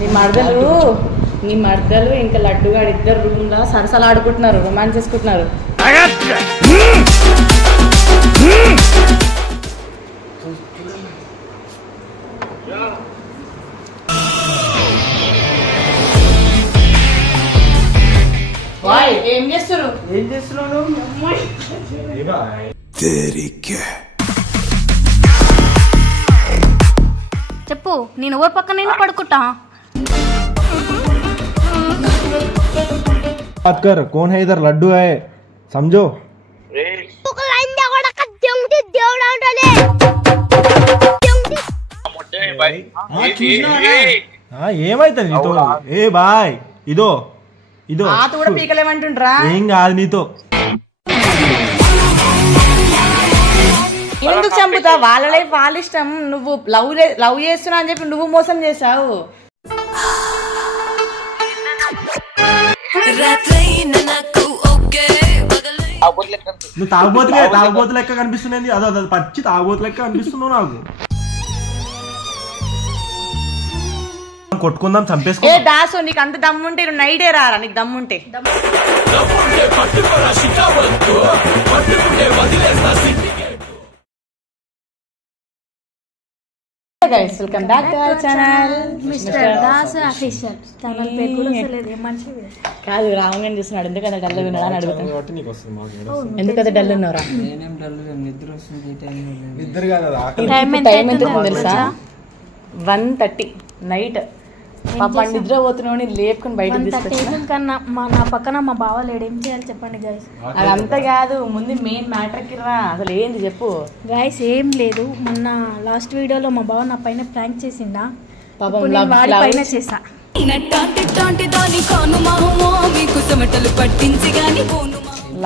నీ మర్దలు ఇంకా లడ్డుగాడు ఇద్దరు రూమ్ లో సరసలు ఆడుకుంటున్నారు, రొమాన్స్ చేసుకుంటున్నారు. ఏం చేస్తున్నావు? చెప్పు, నేను ఎవరి పక్కన పడుకుంటా? बात कर, कौन है इधर? लड्डू है, समझो. ఏమైతుంది నీతో? ఏ బాయ్ ఇదో కూడా పీకలేమంటుండ్రా? ఏం కాదు నీతో. ఎందుకు చంపుతా? వాళ్ళ లైఫ్ వాళ్ళ ఇష్టం. నువ్వు లవ్ చేస్తున్నా అని చెప్పి నువ్వు మోసం చేసావు. నువ్వు తాగుబోతు లెక్క కనిపిస్తుంది. అదో పచ్చి తాగుబోతు లెక్క కనిపిస్తున్నావు నాకు. కొట్టుకుందాం, చంపేసుకో. దాసు, నీకు అంత దమ్ముంటే నువ్వు నైడే రారా. నీకు దమ్ముంటే guys, welcome back to our channel. Mr. Das Official. Channel పేరు కూడా తెలియదు. ఏ మనిషివి? కాదు, రావంగని చూస్తున్నాడు. ఎందుకంటే డల్ విన్నాడా అని అడుగుతాను. ఎందుకంటే డల్ ఉన్నారా? టైం ఎంత తెలుసా? 1:30 నైట్. పాప నిద్ర పోతున్నావు, లేపుకొని బయట కన్నా నా పక్కన మా బావ లేడు. ఏం చేయాలి చెప్పండి గైస్? అదంతా కాదు, ముందు మెయిన్ మ్యాటర్కి రా. అసలు ఏంది చెప్పు గైస్. ఏం లేదు, మొన్న లాస్ట్ వీడియోలో మా బావ నా పైన ప్రాంక్ చేసిందా. వాడి పైన చేసా.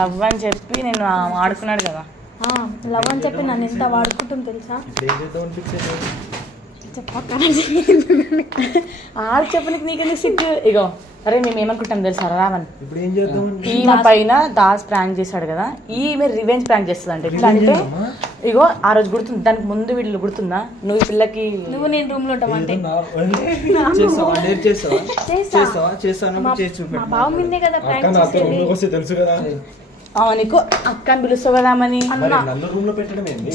లవ్ అని చెప్పి నేను ఆడుకున్నాడు కదా. లవ్ అని చెప్పి నన్ను ఎంత వాడుకుంటాం తెలుసా? ఆడు చెప్పనికి నీకెందుకు సిగ్గు? ఇగో అరే మేము ఏమనుకుంటాం తెలుసా రావన్, ఈమె పైన దాస్ ప్రాంక్ చేశాడు కదా, ఈమె రివెంజ్ ప్రాంక్ చేస్తుంది. అంటే ఎట్లా అంటే, ఇగో ఆ రోజు గుర్తుంది, దానికి ముందు వీళ్ళు గుర్తుందా? నువ్వు ఈ పిల్లకి నేను రూమ్ లో ఉంటావంటే బావ మీదే కదా ప్రాంక్. నీకు అక్క అని పిలుస్తావు కదా అని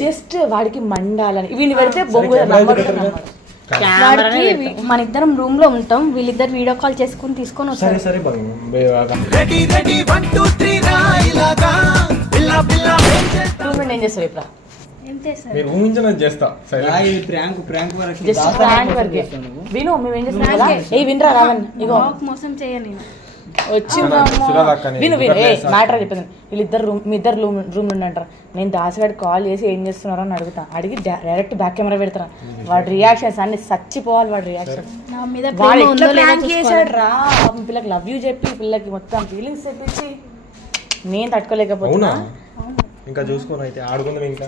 జస్ట్ వాడికి మండాలని వీడిని పెడితే బొంగు. మన ఇద్దరం రూమ్ లో ఉంటాం, వీళ్ళిద్దరు వీడియో కాల్ చేసుకుని తీసుకొని వస్తారు. ఏం చేస్తావు ఇప్పుడు? విను, మేము ఏం చేస్తాం? ఏ వినరా రావన్, ఇగో మోసం చేయను వచ్చింది. విను మ్యాటర్ చెప్పింది. వీళ్ళిద్దరు మీ ఇద్దరు రూమ్ నుండి అంటారు. నేను దాసగాడికి కాల్ చేసి ఏం చేస్తున్నారో అని అడిగి డైరెక్ట్ బ్యాక్ కెమెరా పెడతారా. వాడి రియాక్షన్స్ అన్ని చచ్చిపోవాలి. వాడి రియాక్షన్స్ చేశాడు రా. పిల్లకి లవ్ యూ చెప్పి పిల్లకి మొత్తం ఫీలింగ్స్ తెప్పించి నేను తట్టుకోలేకపోతున్నా. ఇంకా చూసుకోను అయితే ఆడుకుందాం. ఇంకా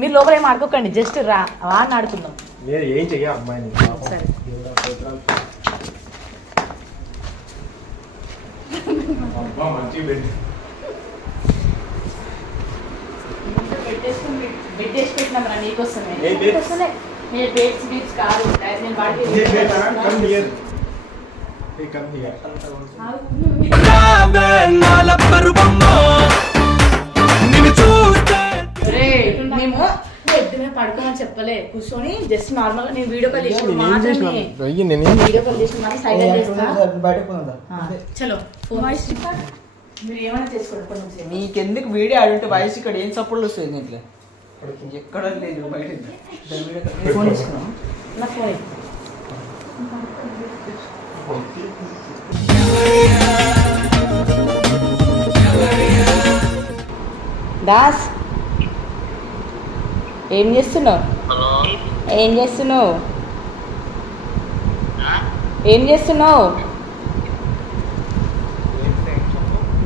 మీరు లోపల ఏం ఆడుకోకండి, జస్ట్ రా వాడిని ఆడుకుందాం. ఏం చెయ్య అమ్మాయిని సరే. పెట్టేసి పెట్టినాం రా నీకోసమే. కాదు మేము పొద్దునే పడుకోమని చెప్పలే, కూర్చొని జస్ట్ నార్మల్ గా నేను వీడియో కాల్ చేసి చలో మీరు ఏమైనా చేసుకోండి. నీకెందుకు వీడియో ఆడుంటే వాయిస్ ఇక్కడ ఏం సపోర్ట్ వస్తుంది? ఇట్లా ఎక్కడ లేదు బయట. ఫోన్ తీసుకున్నాం, నా ఫోన్ దాస్. ఏం చేస్తున్నావు?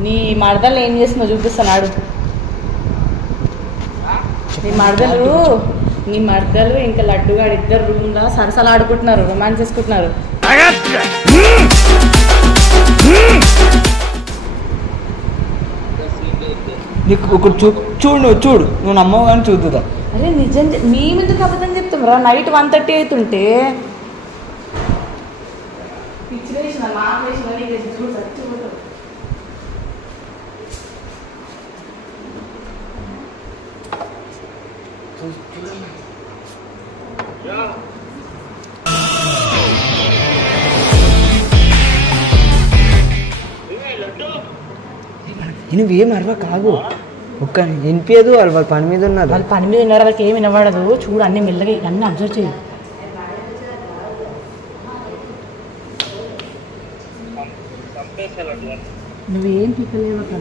నీ మరదలు ఏం చేస్తున్నావు చూపిస్తున్నాడు. నీ మరదలు ఇంకా లడ్డుగాడు ఇద్దరు రూమ్ లో సరసలు ఆడుకుంటున్నారు, రొమాన్స్ చేసుకుంటున్నారు. నీకు చూడు నువ్వు నమ్మవు కానీ చూద్దా. అరే నిజం, మేమెందుకు అబద్ధం చెప్తావు? ఇష్టం రా నైట్ 1:30 అవుతుంటే పిచ్చి వేసిన మా వేసిన చూడు చచ్చిపోతాడు. నువ్వేం అరవా కాదు ఒక్క వినిపించదు. వాళ్ళు పని మీద ఉన్నారు. వాళ్ళు పని మీద ఉన్నారు. వాళ్ళకి ఏమి వినబడదు. చూడు అన్ని మెల్లగా అన్ని అబ్జర్వ్ చేయి. నువ్వేం పిక్కలేవు అక్కడ.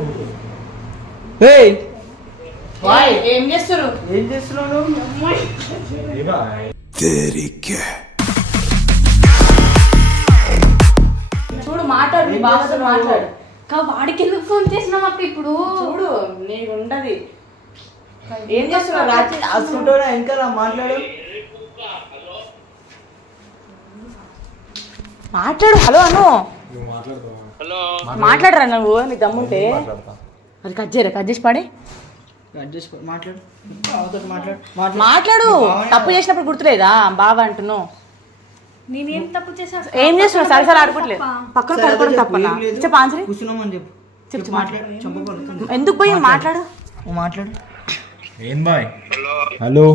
ఏం చేస్తారు? ఏం చేస్తున్నావు? చూడు మాట్లాడు, నీ బాబాతో మాట్లాడు. వాడికి ఎందుకు ఫోన్ చేసినావు అక్క? ఇప్పుడు చూడు నీకు ఉండదు. ఏం చేస్తున్నావు? ఇంకా మాట్లాడు మాట్లాడు. హలో అను మాట్లాడరా నువ్వు. నీకు దమ్ముంటే అది కట్ చేయరా, కట్ చేసి పాడి మాట్లాడు. తప్పు చేసినప్పుడు గుర్తులేదా బాబా అంటున్నావు? నేనేం తప్పు చేసా? ఏం చేస్తున్నావు? సరసరి ఆడుకోవట్లేదు. పక్కన పడుకోవడం తప్పనా? చెప్పు ఆన్సర్. కూర్చున్నామని చెప్పు. చెప్పు ఎందుకు పోయి మాట్లాడు. మాట్లాడు. ఏం బాయ్? हेलो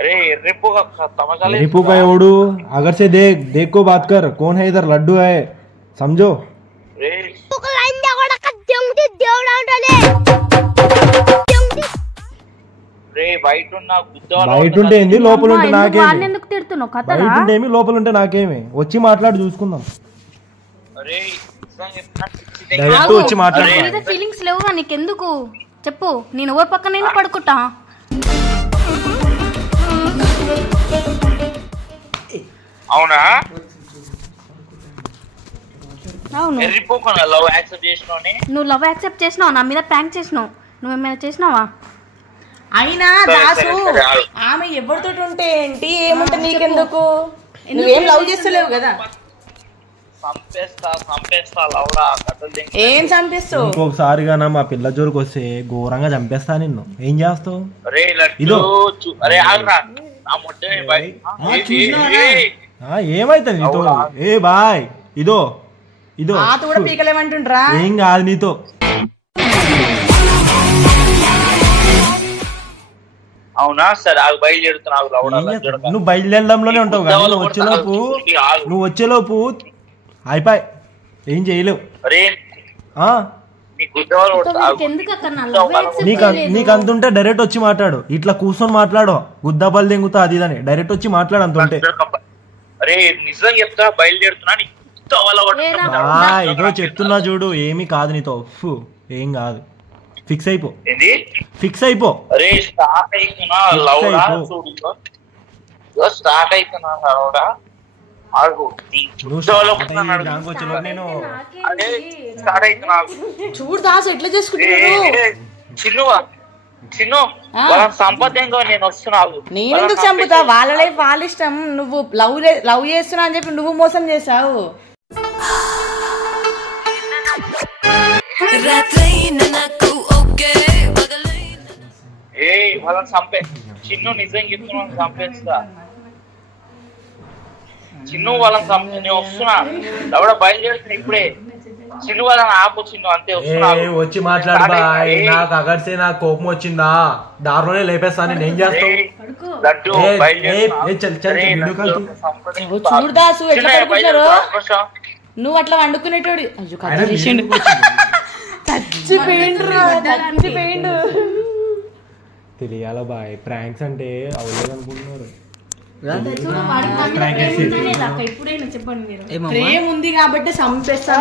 अरे रिपो का तमाशा ले। रिपो का ओडू अगर से देख को बात कर। कौन है इधर? लड्डू है समझो। रे రే బయట ఉన్న బయట ఉంటే ఏంది, లోపల ఉంటే నాకేమి? వాళ్ళని ఎందుకు తిడుతున్నావు? కథ బయట ఉంటే ఏమి, లోపల ఉంటే నాకేమి? వచ్చి మాట్లాడి చూసుకుందాం. అరే డైరెక్ట్ వచ్చి మాట్లాడు. ఫీలింగ్స్ లేవుగా నీకెందుకు చెప్పు. నేను ఎవరి పక్కనైనా పడుకుంటా. అవునా? అవును. ఎర్రిపోకనా లవ్ యాక్సెప్ట్ చేసినావని? నువ్వు లవ్ యాక్సెప్ట్ చేసినావు, నా మీద ప్రాంక్ చేసినావు. నువ్వేమైనా చేసినావా? అయినా దాసు ఆమె ఎవరితో ఉంటే ఏంటి, ఏముంటే నీకెందుకు? నువ్వేం లవ్ చేస్తలేవు కదా. సంపేస్తా లవ్డా కథలు. ఏం చంపిస్తావు? ఇంకొకసారిగా మా పిల్ల జోరుకు వస్తే ఘోరంగా చంపేస్తా నిన్ను. ఏం చేస్తావు? అరే లడ్డు అరే ఆగరా నా మొట్టే బాయ్. ఏమైతుంది నీతో? ఏ బాయ్ ఇదో ఇదో ఆత కూడా పీకలేమంటుండ్రా. ఏం కాదు నీతో. అవునా? సరే ఆగు బయలుదేరుతున్నావు లవ్డా. నువ్వు బయలుదేరడంలోనే ఉంటావు కదా. నువ్వు వచ్చేలోపు అయిపోయి ఏం చేయలేవు. అరే నీకు అంతుంటే డైరెక్ట్ వచ్చి మాట్లాడు. ఇట్లా కూర్చొని మాట్లాడు. గుద్దబల్ దెంగుతా అది ఇదని డైరెక్ట్ వచ్చి మాట్లాడు అంతుంటే. అరే నిజం చెప్తా బయలుదేరుతున్నా. ఏదో చెప్తున్నా చూడు. ఏమీ కాదు నీతో. ఏం కాదు. ఫిక్స్ అయిపో. ఫిక్స్ అయిపో. అరే స్టార్ట్ అవుతున్నా లౌడా. స్టార్ట్ అవుతున్నా లౌడా. చూడు దాసు ఎట్లా చేసుకుంటున్నాడు. చిన్ను సంపదంగా నేను వస్తున్నావు. నేనెందుకు చంపుతా? వాళ్ళ లైఫ్ వాళ్ళ ఇష్టం. నువ్వు లవ్ చేస్తున్నా అని చెప్పి నువ్వు మోసం చేసావు. ఏ వాళ్ళని చంపే. చిన్ను నిజం చెప్తున్నాను చంపేస్తా. చిన్ను వాళ్ళని చంపే. నేను వస్తున్నా ఎవడ బయలుదేరుతున్నా ఇప్పుడే. చిన్ను వాళ్ళని ఆపు. చిన్ను అంతే వస్తున్నా. వచ్చి మాట్లాడు బాయ్. నాకు అగర్సే నాకు కోపం వచ్చిందా దారిలోనే లేపేస్తా. నేను ఏం చేస్తావు? చూడు దాసు ఎట్లా పడుకుంటారు. నువ్వు అట్లా వండుకునేటోడు. అయ్యో కథ చేసిండు. చచ్చిపోయిండు. తెలియాల బాయ్. ప్రాంక్స్ అంటే అవలేదు అనుకుంటున్నారు. ప్రేమ ఉంది కాబట్టి చంపేస్తా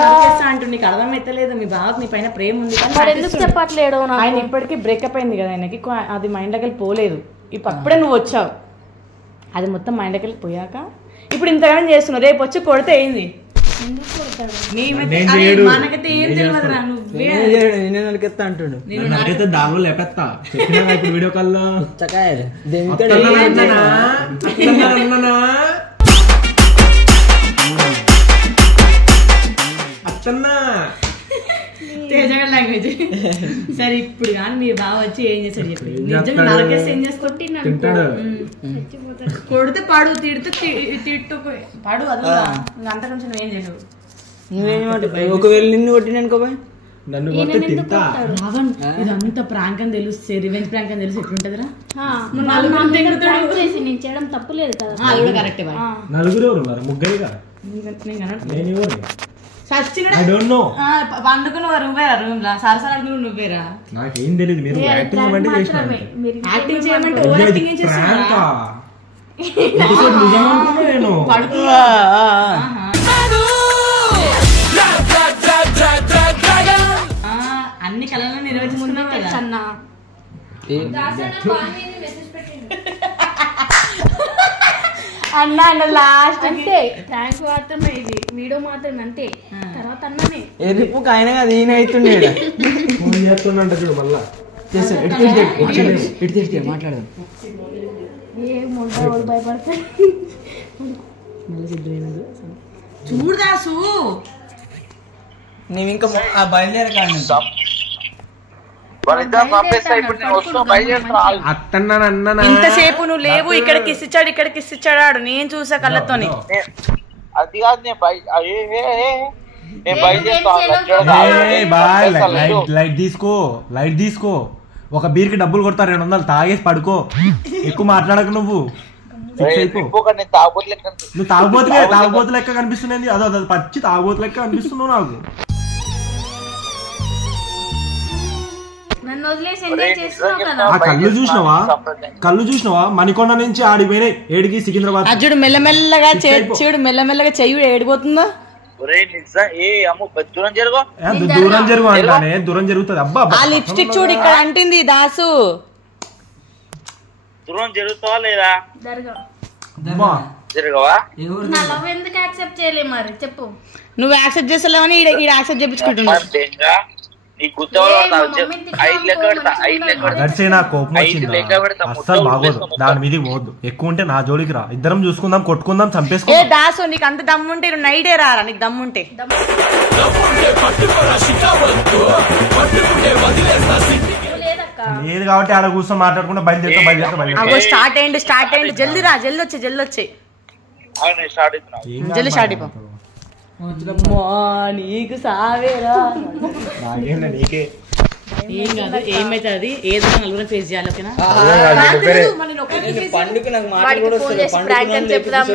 అంటూ నీకు అర్థమైతలేదు. మీ బావకు నీ పైన ప్రేమ ఉంది ఎందుకు చెప్పట్లేడు? ఆయన ఇప్పటికీ బ్రేకప్ అయింది కదా. ఆయనకి అది మైండ్ లోకి పోలేదు. ఇప్పుడు అప్పుడే నువ్వు వచ్చావు. అది మొత్తం మైండ్ లోకి పోయాక ఇప్పుడు ఇంతగానం చేస్తున్నావు. రేపు వచ్చి కొడితే ఏంది? మనకైతే ఏం తెలియదురా. నువ్వే దారిలో లేపెత్తా. చెప్పినా ఇప్పుడు వీడియో కాల్ లో ఇది. సరే ఇప్పుడు కానీ మీ బావ వచ్చి ఏం చేస్తాడు చెప్పి నిజంగా నరకేసి ఏం చేస్తాడు తింటాడు కొడితే పాడు తిడితే తిట్టు పాడు అది అంత కొంచెం ఏం చేసావు నువ్వేం ఒకవేళ నిన్ను కొట్టిననుకో బాయ్ నన్ను కొడితే తింటా రావణ్ ఇదంతా ప్రాంక్ అని తెలిస్తే రివెంజ్ ప్రాంక్ అని తెలిసి ఎట్లుంటదిరా నేను చేయడం తప్పులేదు కదా. అది కూడా కరెక్టే బాయ్. నలుగురు ఎవరు ఉన్నారు ముగ్గురుగా నేను ఎవరు I don't know. పండుకున్న నువ్వేరా రూమ్ లా సరసర నువ్వేరా నాకేం తెలియదు మీరు యాక్టింగ్ చేయమంటే చేసినారు యాక్టింగ్ చేయమంటే ఓవర్ యాక్టింగ్ ఏం చేస్తున్నారా నిజం అనుకున్నా నేను అన్ని కళలను నిర్వహిస్తున్నావు కదా అన్నా అన్నా అన్న లాస్ట్ అంటే ప్రాంక్ మాత్రమే ఇది వీడియో మాత్రమే అంతే తర్వాత అన్ననే ఎరుపు ఆయన అది ఈయన అవుతుండే ఫోన్ చేస్తున్నంట చూడు మళ్ళా ఇటు మాట్లాడదాం ఏ ముందు వాళ్ళు భయపడతారు చూడదాసు నేను ఇంకా బయలుదేరకాను ఇంతసేపు నువ్వు లేవు ఇక్కడ కిసిచ్చాడు ఇక్కడ కిసిచ్చాడు ఆడు నేను చూసా కళ్ళతోని అది కాదు లైట్ తీసుకో ఒక బీర్కి డబ్బులు కొడతా 200 తాగేసి పడుకో ఎక్కువ మాట్లాడకు నువ్వు నువ్వు తాగుబోతు లెక్క కనిపిస్తుంది అదో పచ్చి తాగుబోతు లెక్క కనిపిస్తున్నావు నాకు నన్ను వదిలేసి ఎంజాయ్ చేస్తున్నావు కదా. ఆ కళ్ళు చూసినావా మణికొండ నుంచి ఆడిపోయినాయి ఏడికి సికింద్రాబాద్ చూడు మెల్లమెల్లగా చూడు మెల్లమెల్లగా చెయ్యి ఏడిపోతుందా దూరం జరుగు అంటానే దూరం జరుగుతుంది అబ్బా ఆ లిప్స్టిక్ చూడు ఇక్కడ అంటుంది దాసు దూరం జరుగుతావా లేదా జరగవా నా లవ్ ఎందుకు యాక్సెప్ట్ చేయలే మరి చెప్పు నువ్వు యాక్సెప్ట్ చేస్తలేవని ఈడ యాక్సెప్ట్ చేయించుకుంటున్నావు కోపం వచ్చింది అస్సలు బాగోదు దాని మీదకి పోవద్దు ఎక్కువ ఉంటే నా జోలికి రా ఇద్దరం చూసుకుందాం కొట్టుకుందాం చంపేసుకో దాసు నీకు అంత దమ్ముంటే నువ్వు నైడే రారా నీకు దమ్ముంటే లేదు కాబట్టి ఆడ కూర్చొని మాట్లాడుకుంటా బయలుదేరుతా స్టార్ట్ అయ్యింది జల్దీ రా జల్దీ వచ్చి జల్దీ స్టార్ట్ అయిపో నీకు సావేరా నీకే ఏం కాదు ఏమైతే అది ఏదైనా నలుగురు ఫేస్ చేయాలి ఓకేనా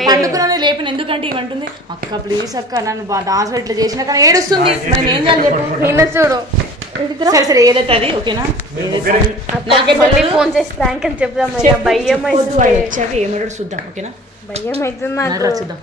పండుకునే లేపిన ఎందుకంటే ఇవంటుంది అక్క ప్లీజ్ అక్క నన్ను డాన్స్ ఇట్లా చేసినా కానీ ఏడుస్తుంది మనం ఏం చేయాలి చెప్పు చూడు సరే ఏదైతే అది ఓకేనా ఫోన్ చేసి ప్రాంక్ అని చెప్దాం భయం వచ్చాక ఏమాడు చూద్దాం ఓకేనా భయం అవుతుంది నాకు చూద్దాం